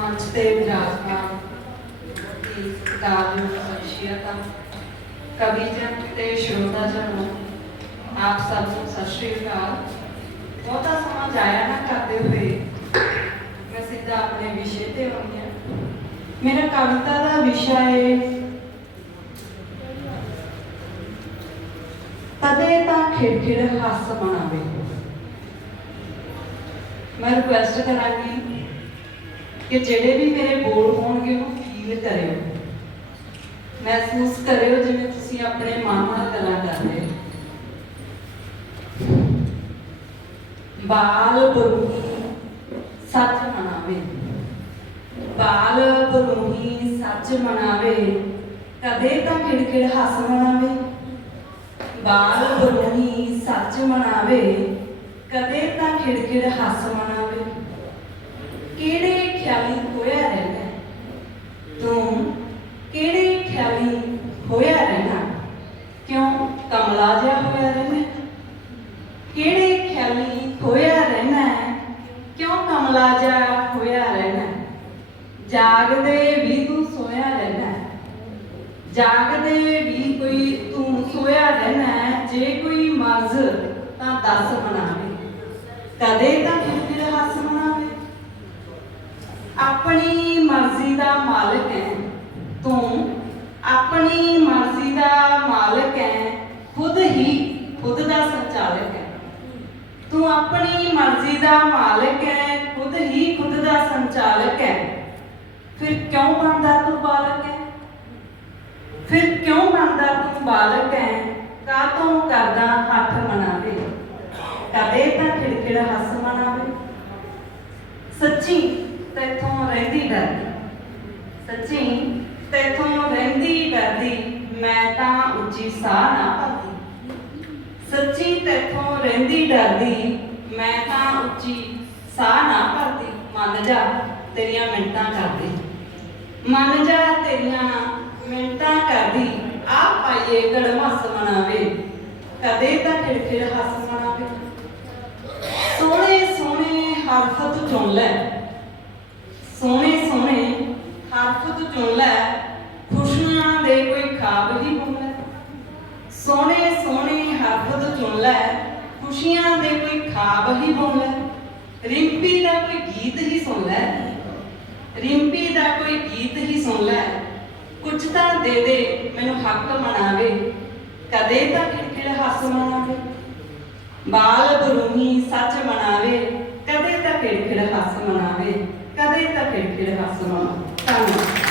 ਮੰਚ ਤੇ ਵਿਰਾਜਮਾਨ ਦੀ ਕਾਵਿ ਸ਼ਖਸੀਅਤਾਂ ਕਵੀ ਜਨ ਤੇ ਸ਼ਰੋਤਾ ਜਨ ਆਪ ਸਭ ਨੂੰ ਸਤਿ ਸ਼੍ਰੀ ਅਕਾਲ। ਬਹੁਤਾ ਸਮਾਂ ਜਾਇਆ ਨਾ ਕਰਦੇ ਹੋਏ ਮੈਂ ਸਿੱਧਾ ਆਪਣੇ ਵਿਸ਼ੇ ਤੇ ਆਉਂਦੀ ਹਾਂ। ਮੇਰਾ ਕਵਿਤਾ ਦਾ ਵਿਸ਼ਾ ਹੈ ਤਦੇ ਤਾਂ ਖਿੜਖਿੜ ਹੱਸ ਬਣਾਵੇ ਮੈਂ ਰਿਕੁਐਸਟ ਕਰਾਂਗੀ ਕਿ ਜਿਹੜੇ ਵੀ ਮੇਰੇ ਬੋਲ ਹੋਣਗੇ ਉਹ ਫੀਲ ਕਰਿਓ ਮਹਿਸੂਸ ਕਰਿਓ ਜਿਵੇਂ ਤੁਸੀਂ ਆਪਣੇ ਮਨ ਨਾਲ ਗੱਲਾਂ ਕਰ ਰਹੇ ਹੋ। ਬਾਲ ਬਰੂਹੀ ਸੱਚ ਮਨਾਵੇ। ਬਾਲ ਬਰੂਹੀ ਸੱਚ ਮਨਾਵੇ। ਕਦੇ ਤਾਂ ਖਿੜਖਿੜ ਹੱਸ ਮਨਾਵੇ ਬਾਲ ਬਰੂਹੀ ਸੱਚ ਮਨਾਵੇ। ਕਦੇ ਤਾਂ ਖਿੜਖਿੜ ਹੱਸ ਮਨਾਵੇ ਕਿਹੜੇ ਖਿਆਲੀ ਹੋਇਆ ਰਹਿਣਾ ਤੂੰ ਕਿਹੜੇ ਖਿਆਲੀ ਹੋਇਆ ਰਹਿਣਾ ਕਿਉਂ ਕਮਲਾ ਜਿਹਾ ਹੋਇਆ ਰਹਿਣਾ ਕਿਹੜੇ ਖਿਆਲੀ ਹੋਇਆ ਰਹਿਣਾ ਕਿਉਂ ਕਮਲਾ ਜਿਹਾ ਹੋਇਆ ਰਹਿਣਾ ਜਾਗਦੇ ਵੀ ਤੂੰ ਸੋਇਆ ਰਹਿਣਾ ਜਾਗਦੇ ਵੀ ਕੋਈ ਤੂੰ ਸੋਇਆ ਰਹਿਣਾ ਜੇ ਕੋਈ ਮਰਜ਼ ਤਾਂ ਦੱਸ ਮਨਾਵੇ। ਕਦੇ ਤਾਂ ਫਿਰ ਹੱਸ ਮਨਾਵੇ। ਆਪਣੀ ਮਰਜ਼ੀ ਦਾ ਮਾਲਕ ਹੈ। ਤੂੰ ਆਪਣੀ ਮਰਜ਼ੀ ਦਾ ਮਾਲਕ ਹੈ ਖੁਦ ਹੀ ਖੁਦ ਦਾ ਸੰਚਾਲਕ ਹੈ ਤੂੰ ਆਪਣੀ ਮਰਜ਼ੀ ਦਾ ਮਾਲਕ ਹੈ, ਖੁਦ ਹੀ ਖੁਦ ਦਾ ਸੰਚਾਲਕ ਹੈ। ਫਿਰ ਕਿਉਂ ਬਣਦਾ ਤੂੰ ਬਾਲਕ ਹੈ? ਫਿਰ ਕਿਉਂ ਬਣਦਾ ਤੂੰ ਬਾਲਕ ਹੈ? ਕਾਤੋਂ ਕਰਦਾ ਹੱਥ ਮਨਾਵੇ? ਕਦੇ ਤਾਂ ਖਿੜਖਿੜ ਹੱਸ ਮਨਾਵੇ? ਸੱਚੀ ਤੇਥੋਂ ਰਹਿੰਦੀ ਡਰਦੀ। ਸੱਚੀ ਤੇਥੋਂ ਰਹਿੰਦੀ ਡਰਦੀ, ਮੈਂ ਤਾਂ ਉੱਚੀ ਸਾਹ ਨਾ ਭਰਦੀ ਸੱਚੀ ਤੈਥੋਂ ਰਹਿੰਦੀ ਡਰਦੀ ਮੈਂ ਤਾਂ ਉੱਚੀ ਸਾਹ ਨਾ ਭਰਦੀ, ਮੰਨ ਜਾ, ਤੇਰੀਆਂ ਮਿੰਟਾਂ ਕਰਦੀ। ਮੰਨ ਜਾ, ਤੇਰੀਆਂ ਮਿੰਟਾਂ ਕਰਦੀ ਆ ਪਾਈਏ ਗੜਮਸ ਮਨਾਵੇ। ਕਦੇ ਤਾਂ ਖਿੜਖਿੜ ਹੱਸ ਮਨਾਵੇ। ਸੋਹਣੇ ਸੋਹਣੇ ਹਰਫ ਤੂੰ ਚੁਣ ਲੈ। ਸੋਹਣੇ ਸੋਹਣੇ ਹਰਫ ਤੂੰ ਚੁਣ ਲੈ। ਖੁਸ਼ੀਆਂ ਦੇ ਕੋਈ ਖਾਬ ਹੀ ਬੁਣ ਲੈ। ਸੋਹਣੇ ਸੋਹਣੇ ਹਰਫ ਤੂੰ ਚੁਣ ਲੈ। ਖੁਸ਼ੀਆਂ ਦੇ ਕੋਈ ਖਾਬ ਹੀ ਬੁਣ ਲੈ। ਰਿੰਪੀ ਦਾ ਕੋਈ ਗੀਤ ਹੀ ਸੁਣ ਲੈ। ਰਿੰਪੀ ਦਾ ਕੋਈ ਗੀਤ ਹੀ ਸੁਣ ਲੈ। ਕੁਝ ਤਾਂ ਦੇ ਦੇ, ਮੈਨੂੰ ਹੱਕ ਮਨਾਵੇ। ਕਦੇ ਤਾਂ ਖਿੜਖਿੜ ਹੱਸ ਮਨਾਵੇ। ਬਾਲ ਬਰੂਹੀ ਸੱਚ ਮਨਾਵੇ। ਕਦੇ ਤਾਂ ਖਿੜਖਿੜ ਹੱਸ ਮਨਾਵੇ। ਕਦੇ ਤਾਂ ਖਿੜਖਿੜ ਹੱਸ ਮਨਾਵੇ। ਧੰਨਵਾਦ।